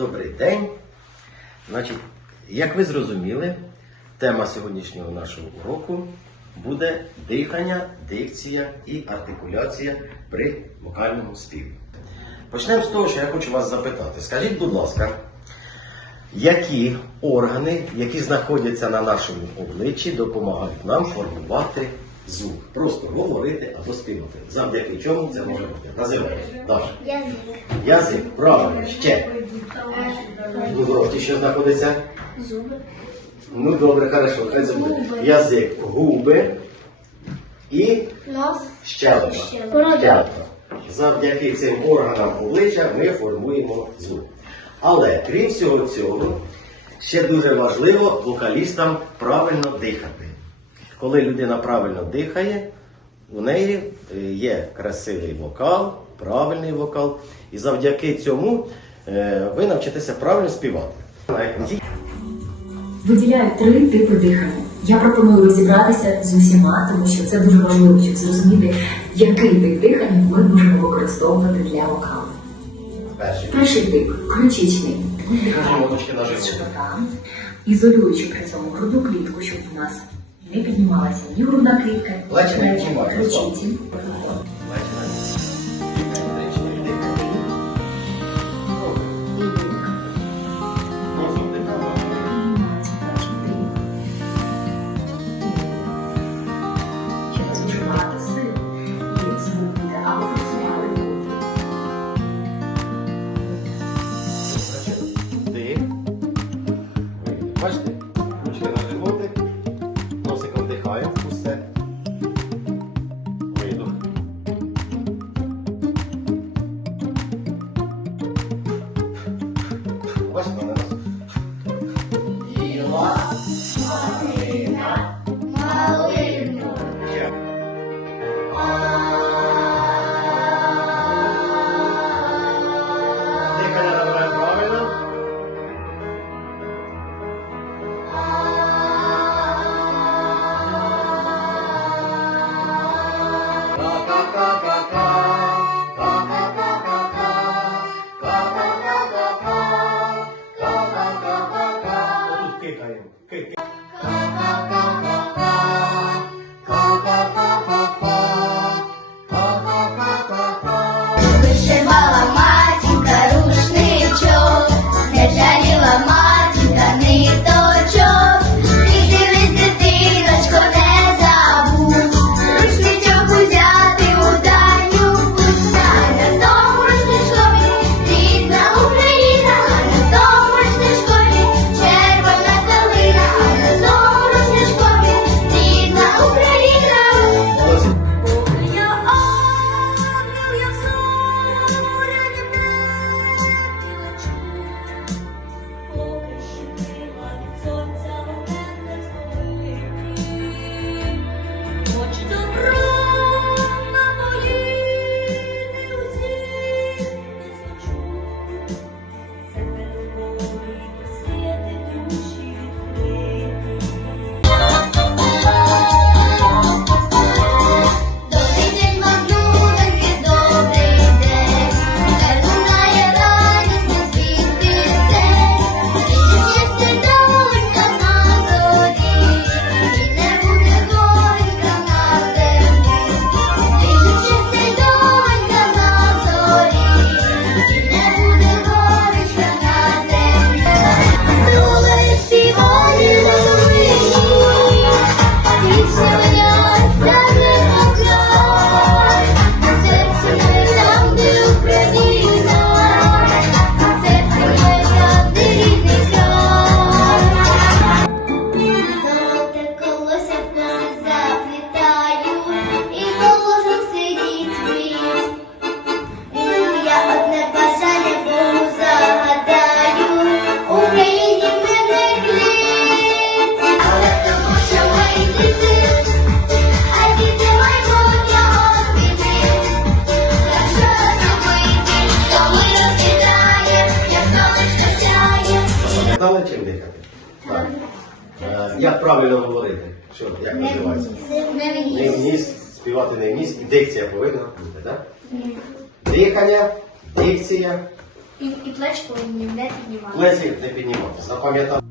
Добрий день. Значить, як ви зрозуміли, тема сьогоднішнього нашого уроку буде дихання, дикція і артикуляція при вокальному співі. Почнемо з того, що я хочу вас запитати. Скажіть, будь ласка, які органи, які знаходяться на нашому обличчі, допомагають нам формувати звук? Просто говорити або співати. Завдяки чому це може бути? Називайте. Даша. Язик. Язик, правильно, ще. Ну, в роті що знаходиться? Зуби. Ну добре, хорошо, хай це буде. Язик, губи і Нос. Щелепа. Щелепа. Завдяки цим органам обличчя ми формуємо звук. Але крім всього цього, ще дуже важливо вокалістам правильно дихати. Коли людина правильно дихає, у неї е, є красивий вокал, правильний вокал, і завдяки цьому е, ви навчитеся правильно співати. Виділяють три типи дихання. Я пропоную розібратися з усіма, тому що це дуже важливо, щоб зрозуміти, який тип дихання ми можемо використовувати для вокалу. Перший. Перший тип ключичний. Живот. Ізолюючи при цьому грудну клітку, щоб у нас не піднімалася ні грудна клітка, піднімаються, ключиці. І Запам'ятали чим дихати? Так. Е, Як правильно говорити? Що, як називається? Не вніс, співати не вніс, і дикція повинна бути, так? Дихання, дикція І, і плечі повинні не піднімати. Плесі не піднімати. Запам'ятав.